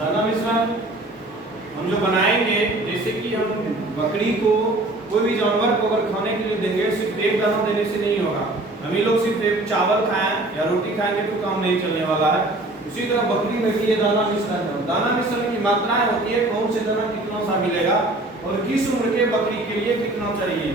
दाना मिश्रण हम जो बनाएंगे, जैसे कि हम बकरी को कोई भी जानवर को अगर खाने के लिए देंगे, सिर्फ एक दाना देने से नहीं होगा। हम ही लोग सिर्फ एक चावल खाएं या रोटी खाएंगे तो काम नहीं चलने वाला है। उसी तरह बकरी में भी ये दाना मिश्रण है। दाना मिश्रण की मात्राएं होती है, कौन से दाना कितना सा मिलेगा और किस उम्र के बकरी के लिए कितना चाहिए।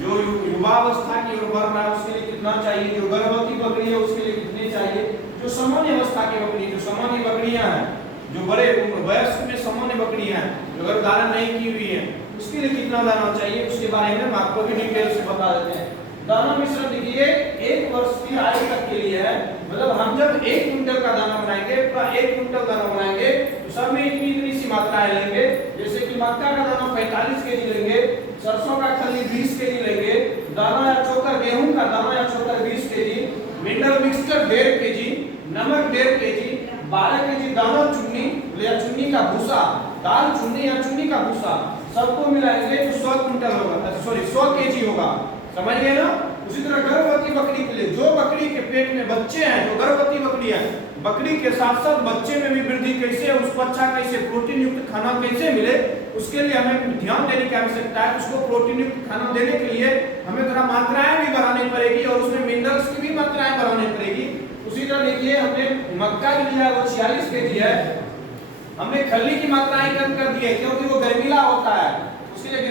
जो युवावस्था की ओर बढ़ रहा है उसके लिए कितना चाहिए, जो गर्भवती बकरी है उसके लिए कितने चाहिए, जो सामान्य अवस्था की बकरी, जो सामान्य बकरियां हैं, जो बड़े वयस्क में सामान्य बकरियां हैं, जो अगर धारण नहीं की हुई है, उसके लिए कितना दाना चाहिए, उसके बारे में हम आपको भी डिटेल से बता देते हैं। दाना मिश्रण देखिए 1 वर्ष की आयु तक के लिए है। मतलब हम जब 1 क्विंटल का दाना बनाएंगे, पूरा 1 क्विंटल दाना बनाएंगे तो सब में इतनी सी मात्राएं लेंगे। जैसे कि मक्का का दाना 45 केजी लेंगे, सरसों का खली 20 केजी लेंगे, दाना या चोकर गेहूं का दाना या चोकर 20 केजी, मिनरल मिक्सचर 1.5 केजी, नमक 1.5 केजी, 12 केजी दाना चुन्नी या चुन्नी का भूसा, दाल चुन्नी या चुन्नी का भूसा, सबको मिलाएंगे तो 100 क्विंटल होगा, सॉरी 100 केजी होगा। समझ गए ना। उसी तरह गर्भवती बकरी के लिए, जो बकरी के पेट में बच्चे हैं, जो गर्भवती बकरी है, बकरी के साथ साथ बच्चे में भी वृद्धि कैसे है, उसको अच्छा कैसे प्रोटीन युक्त खाना कैसे मिले, उसके लिए हमें ध्यान देने की आवश्यकता है। उसको प्रोटीन युक्त खाना देने के लिए हमें थोड़ा मात्राएं भी बढ़ानी पड़ेगी और उसमें मिनरल्स की भी मात्राएं बढ़ानी पड़ेगी। उसी तरह देखिए हमने मक्का जो लिया वो 46 केजी है, हमने खल्ली की मात्राएं कम कर दी है क्योंकि वो गर्मीला होता है। उसके लिए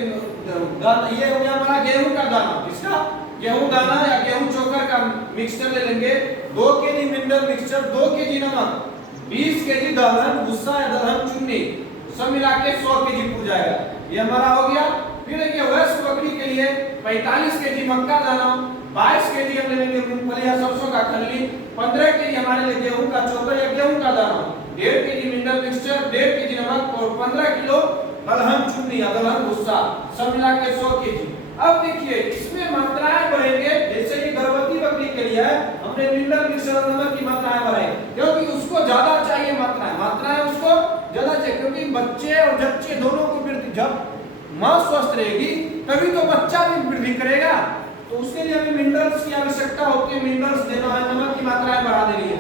ये हो गया हमारा गेहूं का दाना, किसका गेहूं दाना या गेहूं चोकर का मिक्सचर ले लेंगे, 2 केजी मिनरल मिक्सचर, 2 केजी नमक, 20 केजी दलहन भूसा या दलहन चुन्नी, सब मिला के 100 केजी पूर जाएगा। ये हमारा हो गया। फिर देखिए वयस्क बकरी के लिए 45 केजी मक्का दाना, 22 केजी हम ले लेंगे मूंगफली या सरसों का खल्ली, 15 केजी हमारे लिए गेहूं का चोकर या गेहूं का दाना, 1.5 केजी मिनरल मिक्सचर, 1.5 केजी नमक और 15 किलो दलहन चुन्नी या दलहन भूसा, सब मिला के 100 केजी। अब देखिए इसमें मात्राएं बढ़ेंगे। जैसे कि गर्भवती बकरी के लिए हमने मिनरल मिक्सचर नमक की मात्राएं बढ़ाई क्योंकि उसको ज्यादा चाहिए, मात्राएं उसको ज्यादा चाहिए क्योंकि बच्चे और जच्चे दोनों को वृद्धि, जब मां स्वस्थ रहेगी तभी तो बच्चा भी वृद्धि करेगा, तो उसके लिए हमें मिनरल्स की आवश्यकता होती है, मिनरल्स देना है, नमक की मात्राएं बढ़ा देनी है।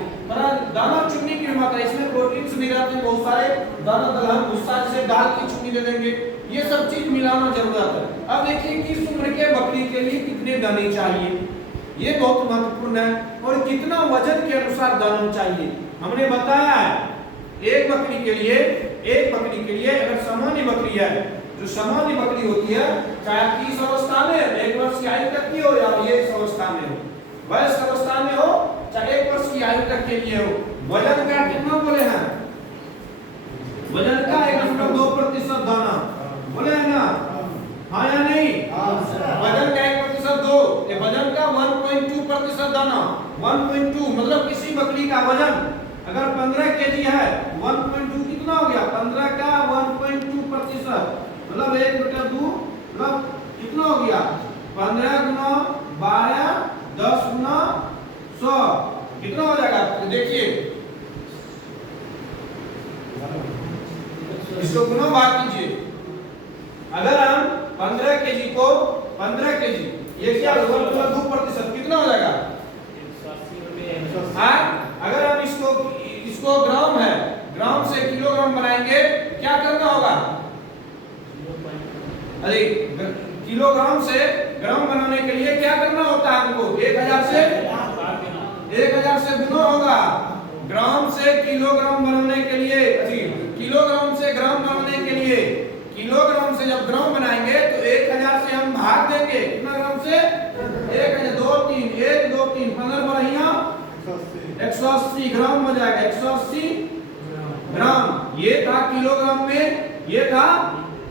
दाना चुन्नी की मात्रा, इसमें प्रोटीन्स मिल जाते हैं बहुत सारे, दाना दलहन भूसा जैसे दाल की चुन्नी दे देंगे, ये सब चीज मिलाना जरूरत है। अब देखिए किस उम्र के बकरी के लिए कितने दाने चाहिए, ये बहुत महत्वपूर्ण है, और कितना वजन के अनुसार दाना चाहिए हमने बताया है। एक बकरी के लिए अगर सामान्य बकरी है, जो सामान्य बकरी होती है, चाहे किस अवस्था में 1 वर्ष की आयु तक की हो या ये इस अवस्था में हो, वयस्क अवस्था में हो, चाहे 1 वर्ष की आयु तक के लिए हो, वजन का कितना बोले हैं, वजन का 1.2% दाना बोले है ना, हाँ या नहीं, वजन का 1% 2, ये वजन का 1.2% दाना, 1.2 मतलब किसी बकरी का वजन अगर 15 केजी है, 1.2 कितना हो गया, 15 का 1.2% मतलब 1/2 मतलब कितना हो गया, 15 गुना 12 10 गुना 100 कितना हो जाएगा, देखिए इसको गुना भाग कीजिए। अगर हम 15 केजी को 15 केजी ये क्या 1.2% कितना हो जाएगा, अगर हम इसको ग्राम है, ग्राम से किलोग्राम बनाएंगे, क्या करना होगा, अरे किलोग्राम से ग्राम बनाने के लिए क्या करना होता है हमको, 1000 से गुना होगा। ग्राम से किलोग्राम बनाने के लिए, किलोग्राम से ग्राम बनाने के लिए, किलोग्राम से जब ग्राम बनाएंगे तो 1000 से हम भाग देंगे, कितना ग्राम से 1000, 2 3 1 2 3 15 बढ़िया 180 ग्राम हो जाएगा, 180 ग्राम। ये था किलोग्राम में, ये था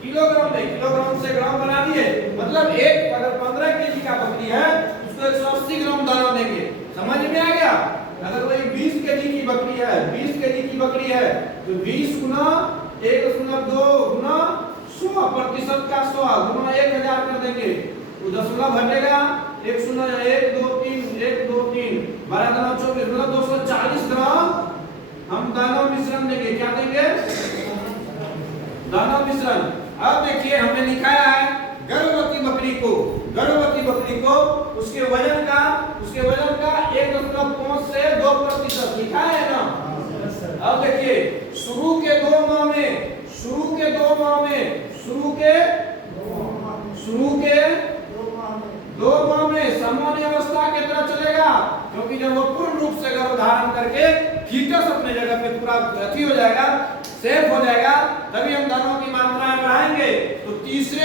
किलोग्राम में, किलोग्राम से ग्राम बना दिए, मतलब एक अगर 15 केजी का बकरी है उसको 180 ग्राम दाना देंगे। समझ में आ गया। अगर वही 20 केजी की बकरी है, 20 केजी की बकरी है तो 20 गुना 1.2 गुना 100% का 100 गुना 1000 कर देंगे, वो दशमलव घटेगा, 1 0 1 2 3 1 2 3 12 गुना 24 मतलब 240 ग्राम हम दाना मिश्रण देंगे। क्या देंगे, दाना मिश्रण। अब देखिए हमने लिखाया है गर्भवती बकरी को उसके वजन का 1.5 से 2% लिखा है ना। अब देखिए शुरू के 2 माह में, शुरू के 2 माह में सामान्य अवस्था की तरह चलेगा, क्योंकि जब वो पूर्ण रूप से गर्भ धारण करके फीटस अपने जगह पे पूरा अथी हो जाएगा, सेफ हो जाएगा, तभी हम दानों की मात्राएं बढ़ाएंगे। तो तीसरे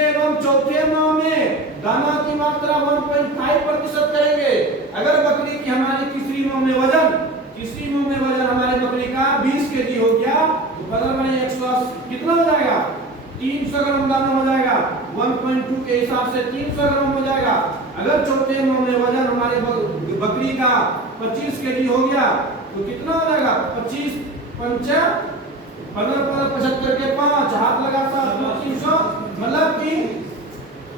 एवं चौथे माह में दाना की मात्रा 1.5% करेंगे। अगर बकरी की हमारी तीसरी माह में वजन हमारे बकरी का 20 केजी हो गया, तो बदल में 180 कितना हो जाएगा, 300 ग्राम दाना हो जाएगा। 1.2 के हिसाब से 300 ग्राम हो जाएगा। अगर चौथे माह में वजन हमारे बकरी का 25 केजी हो गया, तो कितना हो जाएगा, 25 पंचा 75 के 5 हाथ लगाता 300, मतलब कि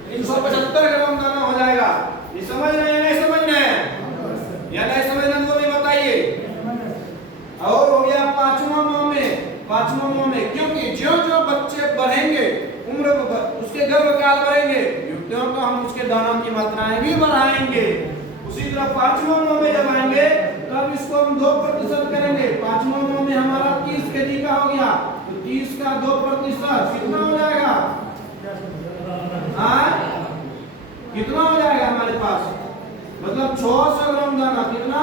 375 ग्राम दाना हो जाएगा। ये समझ रहे हैं नहीं समझ रहे हैं या नहीं समझ रहे, तो भी बताइए। और हो गया पांचवा माह में, क्योंकि जो बच्चे बढ़ेंगे, उम्र उसके गर्भकाल बढ़ेंगे, युक्तियों को हम उसके दानों की मात्राएं भी बढ़ाएंगे। उसी तरह पांचवा माह में जब आएंगे तब इसको हम 2% करेंगे। पांचवा माह में हमारा 30 केजी का हो गया, तो 30 का 2% कितना हो जाएगा, कितना हो जाएगा हमारे पास, मतलब 600 ग्राम दाना, कितना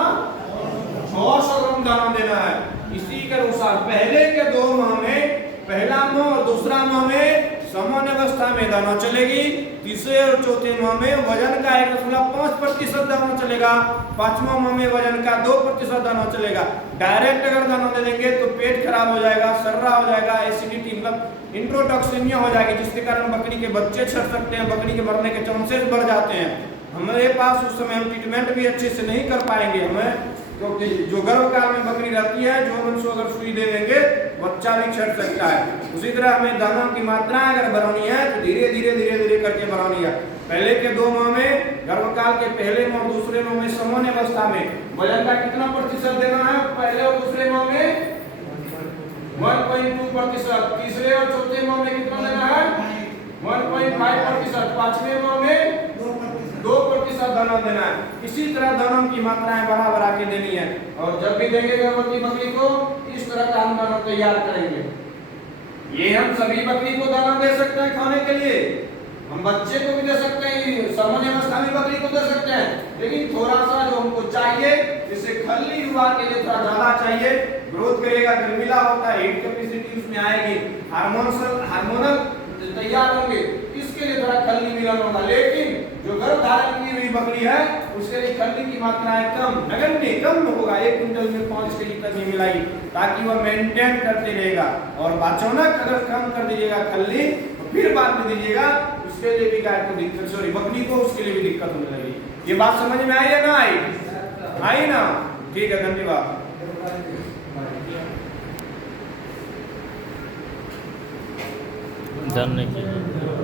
600 ग्राम दाना देना है। इसी के अनुसार पहले के 2 माह में, पहला माह और दूसरा माह में सामान्य अवस्था में दाना चलेगी, तीसरे और चौथे माह में वजन का 1.5% दाना चलेगा, पांचवा माह में वजन का 2% दाना चलेगा। डायरेक्ट अगर दाना दे देंगे तो पेट खराब हो जाएगा, सर्रा हो जाएगा, एसिडिटी मतलब इंट्रोटॉक्सिमिया हो जाएगी, जिसके कारण बकरी के बच्चे छट सकते हैं, बकरी के मरने के चांसेस बढ़ जाते हैं। हमारे पास उस समय हम ट्रीटमेंट भी अच्छे से नहीं कर पाएंगे हमें, क्योंकि जो गर्भकाल में बकरी रहती है, जो हम उसको अगर सुई दे देंगे बच्चा भी छट सकता है। उसी तरह हमें दाना की मात्रा अगर बढ़ानी है तो धीरे धीरे करके बढ़ानी है। पहले के 2 माह में, गर्भकाल के पहले माह और दूसरे माह में सामान्य अवस्था में वजन का कितना प्रतिशत देना है, पहले और दूसरे माह में 1.2%, तीसरे और चौथे माह में कितना देना है 1.5%, पांचवें माह में 2% दाना देना है। इसी तरह दानों की मात्राएं बढ़ा के देनी है। और जब भी देंगे गर्भवती बकरी को, इस तरह का हम दाना तैयार करेंगे। ये हम सभी बकरी को दाना दे सकते हैं खाने के लिए, हम बच्चे को भी दे सकते हैं, सामान्य अवस्था में बकरी को दे सकते हैं, लेकिन थोड़ा सा जो हमको चाहिए, जैसे खल्ली युवा के लिए थोड़ा ज्यादा चाहिए, ग्रोथ करेगा, गर्मीला होता है, हीट कैपेसिटी उसमें आएगी, हार्मोनल तैयार होंगे, इसके लिए थोड़ा खल्ली मिलन होगा। लेकिन जो गर्भ धारण की हुई बकरी है, उसके लिए खल्ली की मात्राएं नगण्य कम होगा, 1 क्विंटल में 5 केजी तक नहीं मिलाएगी, ताकि वह मेंटेन करते रहेगा। और अचानक अगर कम कर दीजिएगा खल्ली, तो फिर बाद में दीजिएगा, उसके लिए भी गाय को दिक्कत, सॉरी बकरी को उसके लिए भी दिक्कत होने लगेगी। ये बात समझ में आई या ना आई? आई ना? ठीक है, धन्यवाद। जानने के लिए